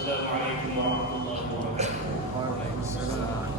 Assalamualaikum warahmatullahi wabarakatuh. Waalaikumsalam.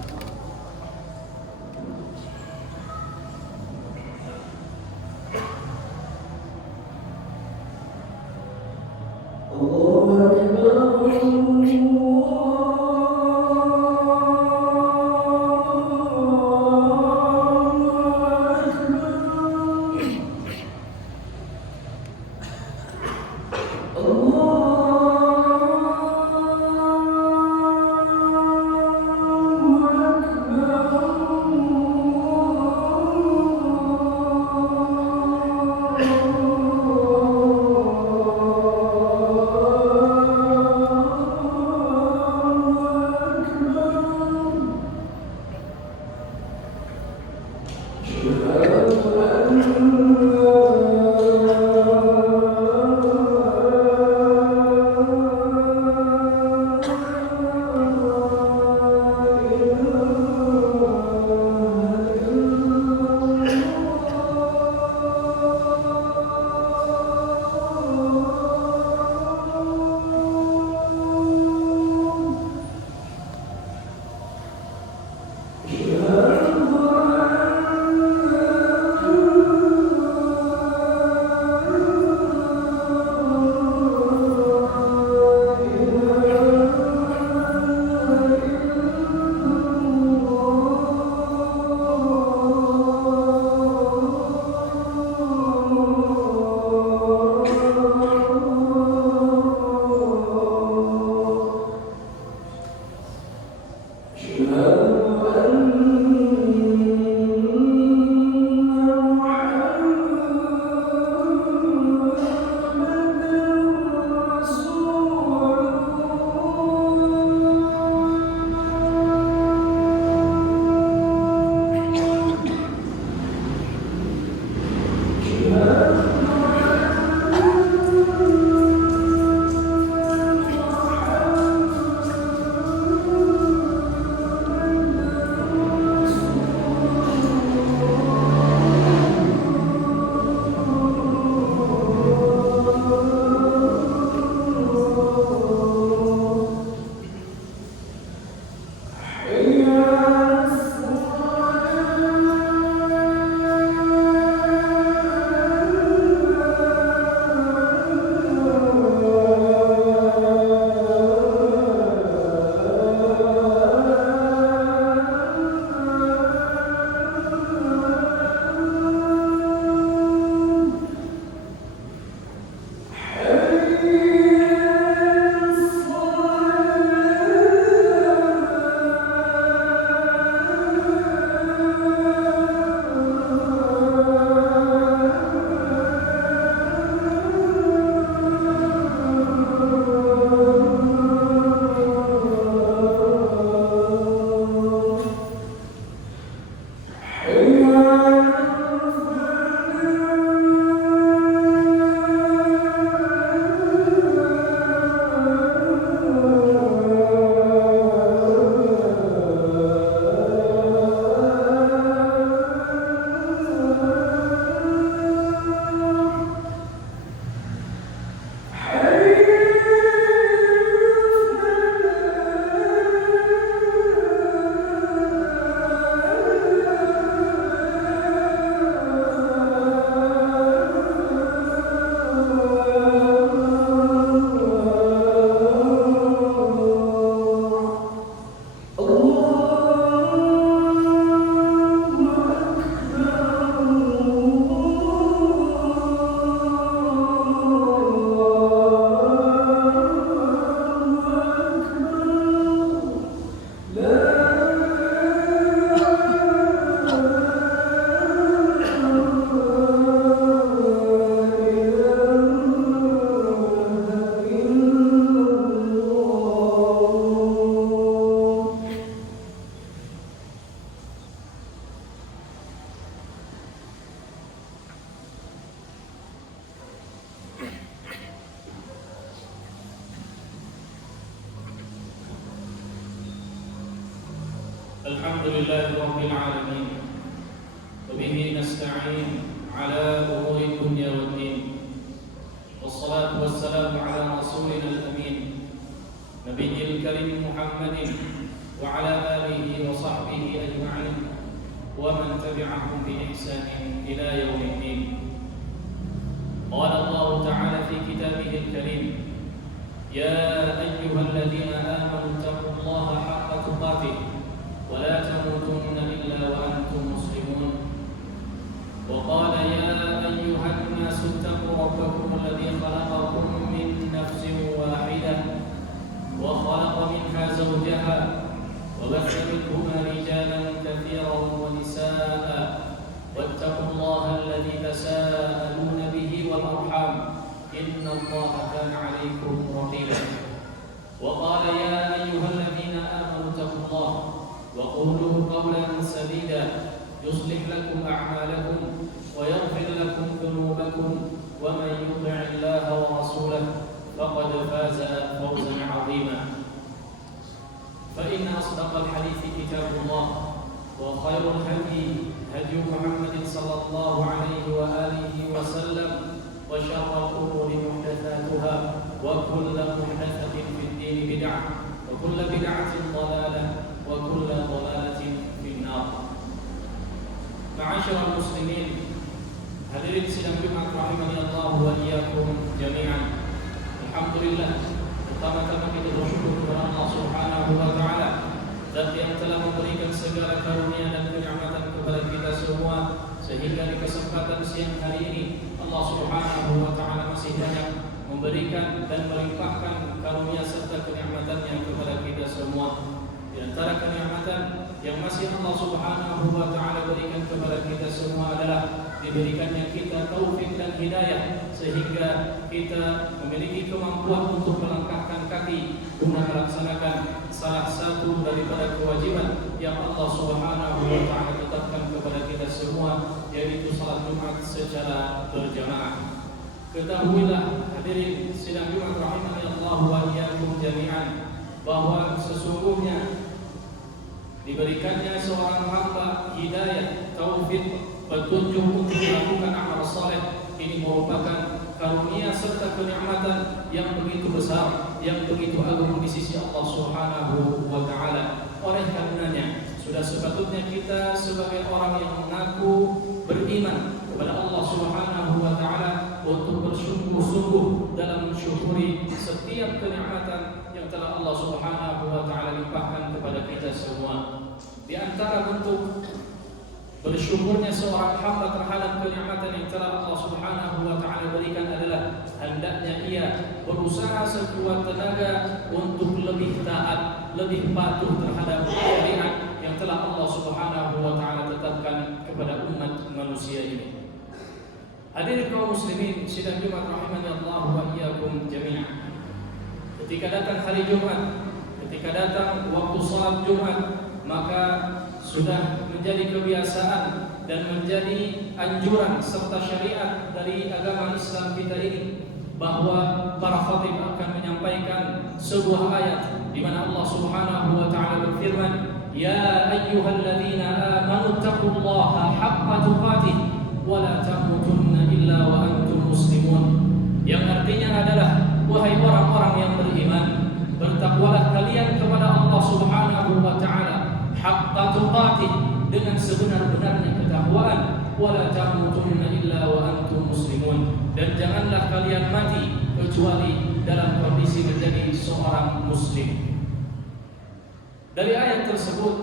الحمد لله رب العالمين وبه نستعين على أمور الدنيا والدين والصلاة والسلام على رسولنا الأمين نبي الكريم محمد وعلى آله وصحبه أجمعين ومن تبعهم بإحسان إلى يوم الدين. قال الله تعالى في كتابه الكريم: يا أيها الذين آمنوا اتقوا الله حق تقاته ولا تموتن إلا وأنتم مسلمون. وقال: يا أيها الناس اتقوا ربكم الذي خلقكم من نفس واحدة وخلق منها زوجها وبث منهما رجالا كثيرا ونساء واتقوا الله الذي تساءلون به والأرحام إن الله كان عليكم رقيبا. وقال: يا أيها الذين آمنوا اتقوا الله وقولوا قولا سديدا يصلح لكم أعمالكم ويغفر لكم ذنوبكم ومن يطع الله ورسوله فقد فاز فوزا عظيما. فإن أصدق الحديث كتاب الله وخير الهدي هدي محمد صلى الله عليه وآله وسلم وشر الأمور محدثاتها وكل محدثة في الدين بدعة وكل بدعة ضلالة وكل ضلالة في النار. معاشر المسلمين, hadirin sidang Jumat rahimani Allah wa iyyakum jami'an. Alhamdulillah, pertama-tama kita bersyukur kepada Allah Subhanahu wa taala zat yang telah memberikan segala karunia dan kenikmatan kepada kita semua sehingga di kesempatan siang hari ini Allah Subhanahu wa taala masih banyak memberikan dan melimpahkan karunia serta kenikmatannya kepada kita semua. Di antara kenikmatan yang masih Allah Subhanahu wa taala berikan kepada kita semua adalah diberikannya kita taufik dan hidayah sehingga kita memiliki kemampuan untuk melangkahkan kaki guna melaksanakan salah satu daripada kewajiban yang Allah Subhanahu wa taala tetapkan kepada kita semua, yaitu salat Jumat secara berjamaah. Ketahuilah hadirin sidang Jumat rahimani Allah wa iyyakum jami'an bahwa sesungguhnya diberikannya seorang hamba hidayah, taufik, petunjuk untuk melakukan amal saleh ini merupakan karunia serta kenikmatan yang begitu besar, yang begitu agung di sisi Allah Subhanahu wa taala. Oleh karenanya sudah sepatutnya kita sebagai orang yang mengaku beriman kepada Allah Subhanahu wa taala untuk bersungguh-sungguh dalam mensyukuri setiap kenikmatan yang telah Allah Subhanahu wa taala limpahkan kepada kita semua. Di antara bentuk bersyukurnya seorang hamba terhadap kenikmatan yang telah Allah Subhanahu wa taala berikan adalah hendaknya ia berusaha sekuat tenaga untuk lebih taat, lebih patuh terhadap syariat yang telah Allah Subhanahu wa taala tetapkan kepada umat manusia ini. Hadirin kaum muslimin sidang Jumat rahimani Allah wa iyyakum jami'an. Ketika datang hari Jumat, ketika datang waktu salat Jumat, maka sudah menjadi kebiasaan dan menjadi anjuran serta syariat dari agama Islam kita ini bahwa para khatib akan menyampaikan sebuah ayat di mana Allah Subhanahu wa taala berfirman, "Ya ayyuhalladzina amanu taqullaha haqqa tuqatih wa la tamutunna illa wa antum muslimun." Yang artinya adalah, wahai orang-orang yang beriman, bertakwalah kalian kepada Allah Subhanahu wa taala haqqa tuqatih, dengan sebenar-benarnya ketakwaan, wala tamutunna illa wa antum muslimun, dan janganlah kalian mati kecuali dalam kondisi menjadi seorang muslim. Dari ayat tersebut,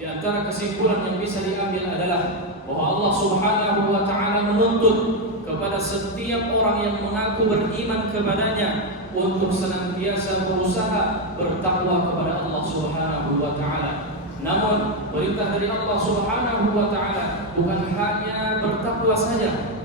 di antara kesimpulan yang bisa diambil adalah bahwa Allah Subhanahu wa taala menuntut kepada setiap orang yang mengaku beriman kepadanya untuk senantiasa berusaha bertakwa kepada Allah Subhanahu wa taala. Namun perintah dari Allah Subhanahu wa taala bukan hanya bertakwa saja.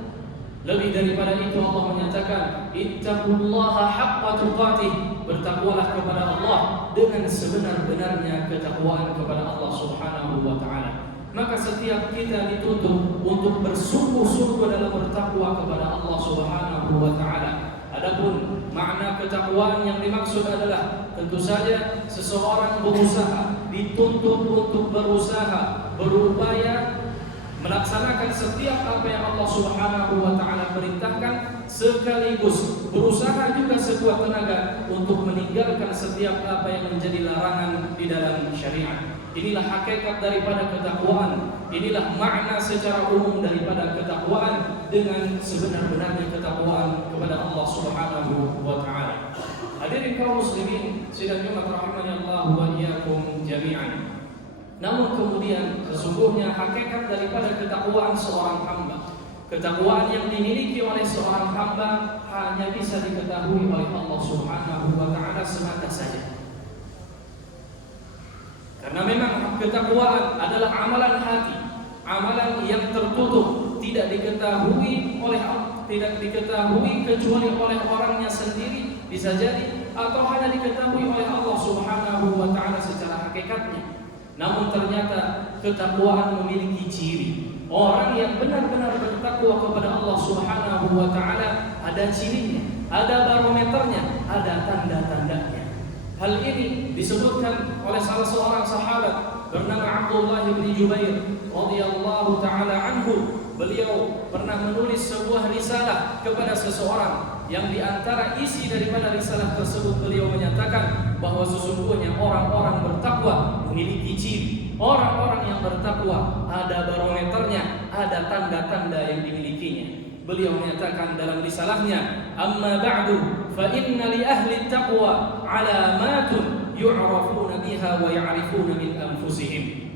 Lebih daripada itu Allah menyatakan, "Ittaqullaha haqqa tuqatih." Bertakwalah kepada Allah dengan sebenar-benarnya ketakwaan kepada Allah Subhanahu wa taala. Maka setiap kita dituntut untuk bersungguh-sungguh dalam bertakwa kepada Allah Subhanahu wa taala. Adapun makna ketakwaan yang dimaksud adalah tentu saja seseorang berusaha dituntut untuk berusaha, berupaya melaksanakan setiap apa yang Allah Subhanahu wa taala perintahkan, sekaligus berusaha juga sekuat tenaga untuk meninggalkan setiap apa yang menjadi larangan di dalam syariat. Inilah hakikat daripada ketakwaan. Inilah makna secara umum daripada ketakwaan dengan sebenar-benarnya ketakwaan kepada Allah Subhanahu wa taala. Hadirin kaum muslimin sidang Jumat rahimani Allah wa iyyakum jami'an. Namun kemudian sesungguhnya hakikat daripada ketakwaan seorang hamba, ketakwaan yang dimiliki oleh seorang hamba hanya bisa diketahui oleh Allah Subhanahu wa taala semata saja. Karena memang ketakwaan adalah amalan hati, amalan yang tertutup, tidak diketahui kecuali oleh orangnya sendiri bisa jadi, atau hanya diketahui oleh Allah Subhanahu wa taala secara hakikatnya. Namun ternyata ketakwaan memiliki ciri. Orang yang benar-benar bertakwa kepada Allah Subhanahu wa taala ada cirinya, ada barometernya, ada tanda-tandanya. Hal ini disebutkan oleh salah seorang sahabat bernama Abdullah bin Jubair radhiyallahu taala anhu. Beliau pernah menulis sebuah risalah kepada seseorang, yang di antara isi daripada risalah tersebut beliau menyatakan bahwa sesungguhnya orang-orang bertakwa memiliki ciri. Orang-orang yang bertakwa ada barometernya, ada tanda-tanda yang dimilikinya. Beliau menyatakan dalam risalahnya, "Amma ba'du fa inna li ahli taqwa 'alamatun yu'rafuna biha wa ya'rifuna min anfusihim."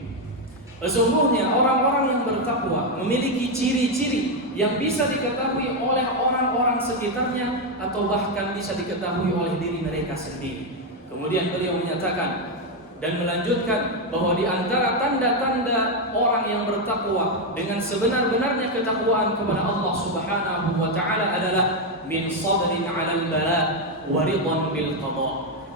Sesungguhnya orang-orang yang bertakwa memiliki ciri-ciri yang bisa diketahui oleh orang-orang sekitarnya, atau bahkan bisa diketahui oleh diri mereka sendiri. Kemudian beliau menyatakan dan melanjutkan bahwa di antara tanda-tanda orang yang bertakwa dengan sebenar-benarnya ketakwaan kepada Allah Subhanahu wa taala adalah min sabrin 'alal bala wa ridwan bil qada.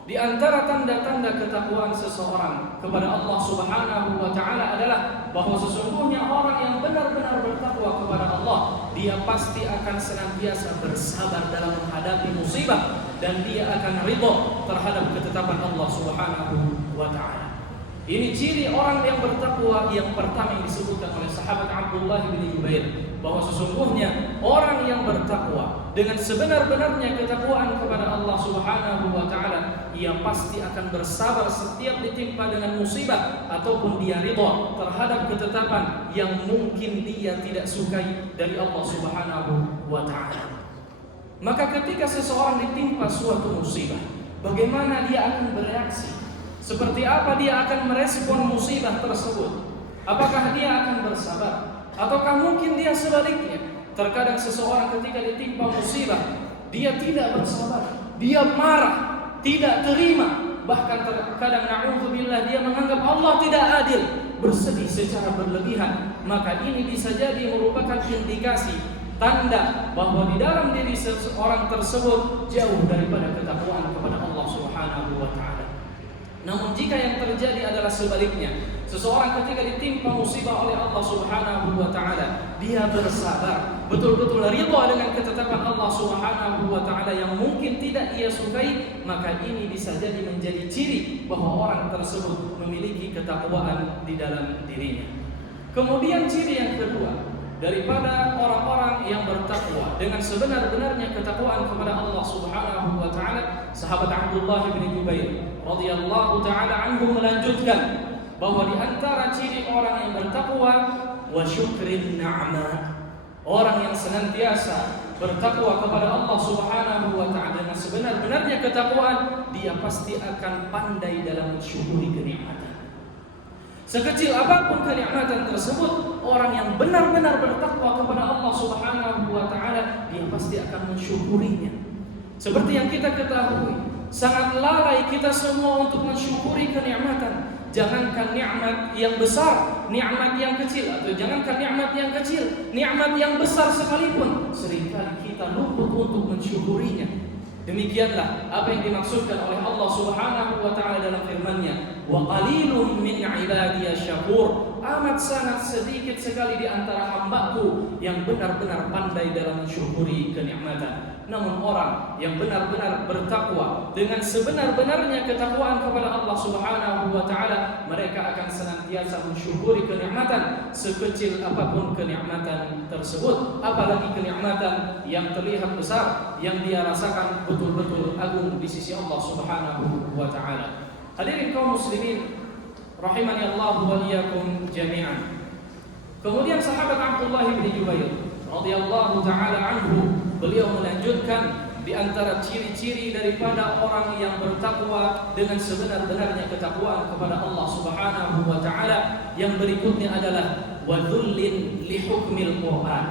Di antara tanda-tanda ketakwaan seseorang kepada Allah Subhanahu wa taala adalah bahwa sesungguhnya orang yang benar-benar bertakwa kepada Allah, dia pasti akan senantiasa bersabar dalam menghadapi musibah, dan dia akan ridha terhadap ketetapan Allah Subhanahu wa taala. Ini ciri orang yang bertakwa yang pertama yang disebutkan oleh sahabat Abdullah bin Jubair, bahwa sesungguhnya orang yang bertakwa dengan sebenar-benarnya ketakwaan kepada Allah Subhanahu wa taala, ia pasti akan bersabar setiap ditimpa dengan musibah, ataupun dia ridha terhadap ketetapan yang mungkin dia tidak sukai dari Allah Subhanahu wa taala. Maka ketika seseorang ditimpa suatu musibah, bagaimana dia akan bereaksi? Seperti apa dia akan merespon musibah tersebut? Apakah dia akan bersabar? Ataukah mungkin dia sebaliknya? Terkadang seseorang ketika ditimpa musibah, dia tidak bersabar, dia marah, tidak terima, bahkan terkadang na'udzubillah dia menganggap Allah tidak adil, bersedih secara berlebihan. Maka ini bisa jadi merupakan indikasi, tanda bahwa di dalam diri seseorang tersebut jauh daripada ketakwaan kepada Allah Subhanahu wa taala. Namun jika yang terjadi adalah sebaliknya, seseorang ketika ditimpa musibah oleh Allah Subhanahu wa taala, dia bersabar, betul-betul ridha dengan ketetapan Allah Subhanahu wa taala yang mungkin tidak ia sukai, maka ini bisa jadi menjadi ciri bahwa orang tersebut memiliki ketakwaan di dalam dirinya. Kemudian ciri yang kedua daripada orang-orang yang bertakwa dengan sebenar-benarnya ketakwaan kepada Allah Subhanahu wa taala, sahabat Abdullah bin Jubair radhiyallahu taala anhu melanjutkan bahwa di antara ciri orang yang bertakwa wa syukrin ni'mat, orang yang senantiasa bertakwa kepada Allah Subhanahu wa taala dengan sebenar-benarnya ketakwaan, dia pasti akan pandai dalam mensyukuri kenikmatan. Sekecil apapun kenikmatan tersebut, orang yang benar-benar bertakwa kepada Allah Subhanahu wa taala, dia pasti akan mensyukurinya. Seperti yang kita ketahui, sangat lalai kita semua untuk mensyukuri kenikmatan. Jangankan nikmat yang besar, nikmat yang kecil, atau jangankan nikmat yang kecil, nikmat yang besar sekalipun, seringkali kita luput untuk mensyukurinya. Demikianlah apa yang dimaksudkan oleh Allah Subhanahu wa taala dalam firman-Nya, "Wa qalilun min ibadiyasy syakur." amat sangat sedikit sekali di antara hambaku yang benar-benar pandai dalam mensyukuri kenikmatan. Namun orang yang benar-benar bertakwa dengan sebenar-benarnya ketakwaan kepada Allah Subhanahu wa taala, mereka akan senantiasa mensyukuri kenikmatan sekecil apapun kenikmatan tersebut, apalagi kenikmatan yang terlihat besar yang dia rasakan betul-betul agung di sisi Allah Subhanahu wa taala. Hadirin kaum muslimin rahimani Allah wa iyyakum jami'an. Kemudian sahabat Abdullah bin Jubair radhiyallahu taala anhu, beliau melanjutkan di antara ciri-ciri daripada orang yang bertakwa dengan sebenar-benarnya ketakwaan kepada Allah Subhanahu wa taala, yang berikutnya adalah wadzullin li hukmil Quran.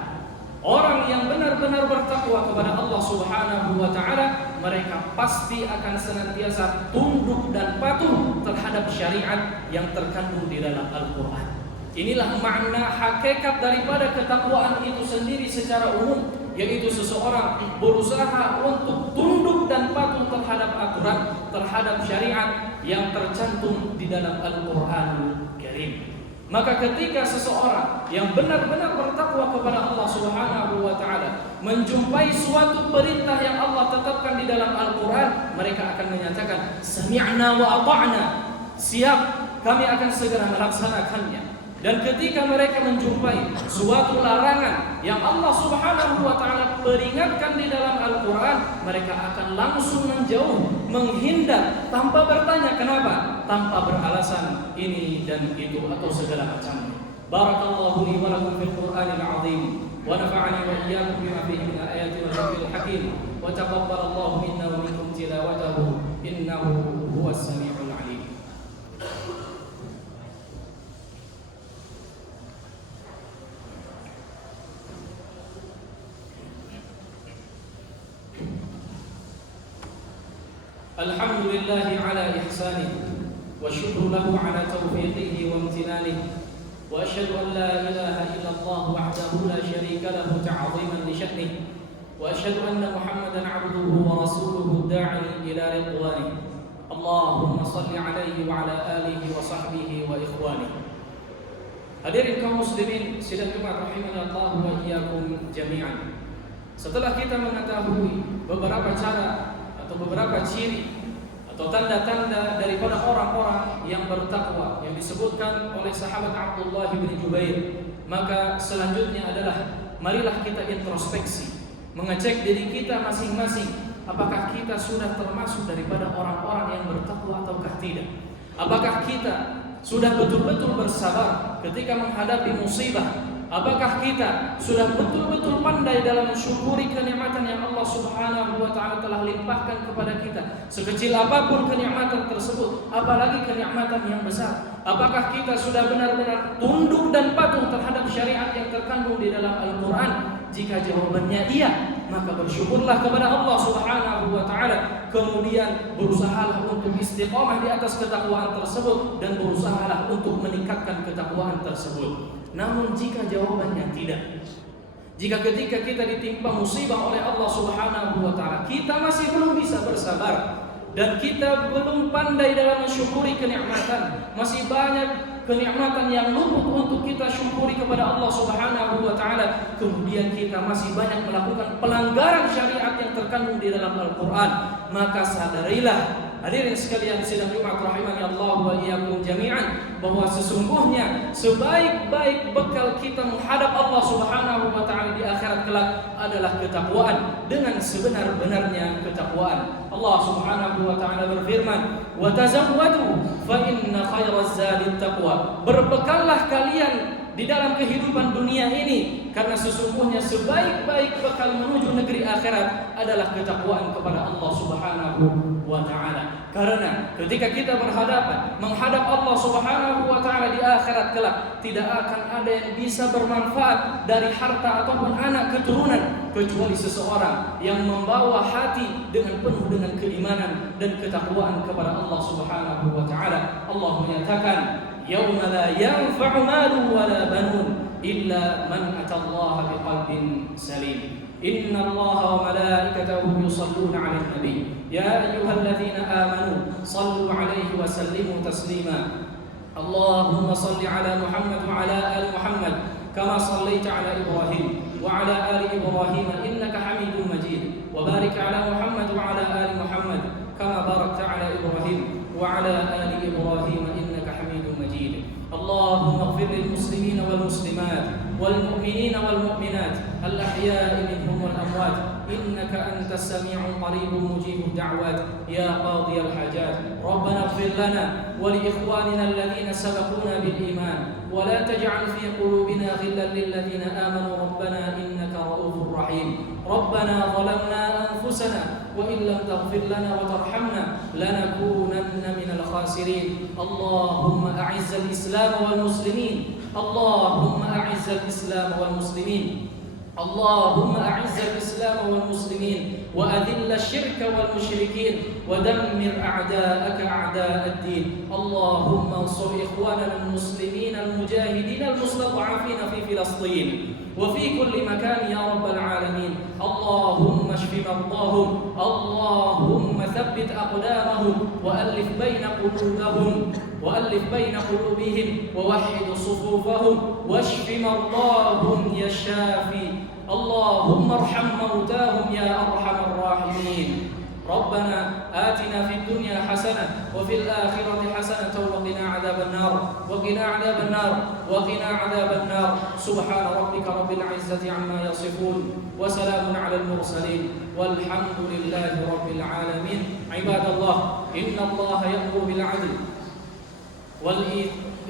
Orang yang benar-benar bertakwa kepada Allah Subhanahu wa taala, mereka pasti akan senantiasa tunduk dan patuh terhadap syariat yang terkandung di dalam Al-Qur'an. Inilah makna hakikat daripada ketakwaan itu sendiri secara umum, yaitu seseorang berusaha untuk tunduk dan patuh terhadap aturan, terhadap syariat yang tercantum di dalam Al-Qur'anul Karim. Maka ketika seseorang yang benar-benar bertakwa kepada Allah Subhanahu wa taala menjumpai suatu perintah yang Allah tetapkan di dalam Al-Qur'an, mereka akan menyatakan sami'na wa ata'na, siap, kami akan segera melaksanakannya. Dan ketika mereka menjumpai suatu larangan yang Allah Subhanahu wa taala peringatkan di dalam Al-Qur'an, mereka akan langsung menjauh, menghindar tanpa bertanya kenapa, tanpa beralasan ini dan itu atau segala macamnya. Barakallahu li wa lakum fil Qur'anil 'azim wa nafa'ani wa iyyakum bima fihi min ayati wa dzikril hakim wa taqabbalallahu minna wa minkum tilawatahu innahu huwas samiul 'alim. Alhamdulillahi ala ihsanih wa syukru lahu ala taufiqihi wa imtinanihi wa asyhadu an la ilaha illallah wahdahu la syarika lahu ta'ziman li sya'nihi wa asyhadu anna Muhammadan 'abduhu wa rasuluhu da'i ila ridwanihi. Allahumma shalli 'alaihi wa 'ala alihi wa sahbihi wa ikhwanihi. Hadirin kaum muslimin sidang Jumat rahimani Allah wa iyyakum jami'an. Setelah kita mengetahui beberapa cara atau beberapa ciri atau tanda-tanda daripada orang-orang yang bertakwa yang disebutkan oleh sahabat Abdullah bin Jubair, maka selanjutnya adalah marilah kita introspeksi, mengecek diri kita masing-masing, apakah kita sudah termasuk daripada orang-orang yang bertakwa ataukah tidak. Apakah kita sudah betul-betul bersabar ketika menghadapi musibah? Apakah kita sudah betul-betul pandai dalam mensyukuri kenikmatan yang Allah Subhanahu wa taala telah limpahkan kepada kita, sekecil apapun kenikmatan tersebut, apalagi kenikmatan yang besar? Apakah kita sudah benar-benar tunduk dan patuh terhadap syariat yang terkandung di dalam Al-Qur'an? Jika jawabannya iya, maka bersyukurlah kepada Allah Subhanahu wa taala, kemudian berusahalah untuk istiqamah di atas ketakwaan tersebut dan berusahalah untuk meningkatkan ketakwaan tersebut. Namun jika jawabannya tidak, jika ketika kita ditimpa musibah oleh Allah Subhanahu wa taala kita masih belum bisa bersabar dan kita belum pandai dalam mensyukuri kenikmatan, masih banyak kenikmatan yang luput untuk kita syukuri kepada Allah Subhanahu wa taala, kemudian kita masih banyak melakukan pelanggaran syariat yang terkandung di dalam Al-Qur'an, maka sadarilah hadirin sekalian sidang Jumat rahimani Allah wa iyyakum jami'an, bahwa sesungguhnya sebaik-baik bekal kita menghadap Allah Subhanahu wa taala di akhirat kelak adalah ketakwaan dengan sebenar-benarnya ketakwaan. Allah Subhanahu wa taala berfirman, "Wa tazawwadu fa inna khairaz zadit taqwa." Berbekallah kalian di dalam kehidupan dunia ini, karena sesungguhnya sebaik-baik bekal menuju negeri akhirat adalah ketakwaan kepada Allah Subhanahu wa taala. Karena ketika kita menghadap Allah Subhanahu wa taala di akhirat kelak, tidak akan ada yang bisa bermanfaat dari harta ataupun anak keturunan kecuali seseorang yang membawa hati dengan penuh dengan keimanan dan ketakwaan kepada Allah Subhanahu wa taala. Allah menyatakan, "Yauma la yanfa'u malun wa la banun illa man atallaha biqalbin salim." Inna Allaha wa malaikatahu yusalluna 'alan nabi ya ayyuhalladzina amanu sallu 'alaihi wa sallimu taslima. اللهم صل على محمد وعلى آل محمد كما صليت على إبراهيم وعلى آل إبراهيم إنك حميد مجيد وبارك على محمد وعلى آل محمد كما باركت على إبراهيم وعلى آل إبراهيم إنك حميد مجيد اللهم اغفر للمسلمين والمسلمات والمؤمنين والمؤمنات الأحياء منهم والأموات إنك أنت السميع القريب مجيب الدعوات يا قاضي الحاجات ربنا اغفر لنا ولإخواننا الذين سبقونا بالإيمان ولا تجعل في قلوبنا غلا للذين آمنوا ربنا إنك رؤوف رحيم ربنا ظلمنا أنفسنا وإن لم تغفر لنا وترحمنا لنكونن من الخاسرين اللهم أعز الإسلام والمسلمين اللهم أعز الإسلام والمسلمين اللهم أعز الإسلام والمسلمين وأذل الشرك والمشركين ودمر أعداءك أعداء الدين اللهم انصر إخواننا المسلمين المجاهدين المستضعفين في فلسطين وفي كل مكان يا رب العالمين اللهم اشف مرضاهم اللهم ثبت أقدامهم وألف بين قلوبهم ووحد صفوفهم واشف مرضاهم يا الشافي اللهم ارحم موتاهم يا أرحم الراحمين ربنا آتنا في الدنيا حسنة وفي الآخرة حسنة وقنا عذاب النار سبحان ربك رب العزة عما يصفون وسلام على المرسلين والحمد لله رب العالمين عباد الله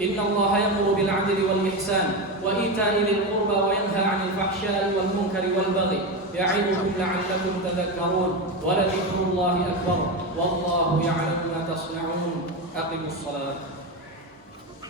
إن الله يأمر بالعدل والإحسان وإيتاء ذي القربى وينهى عن الفحشاء والمنكر والبغي يعظكم لعلكم تذكرون ولذكر الله أكبر والله يعلم ما تصنعون أقيموا الصلاة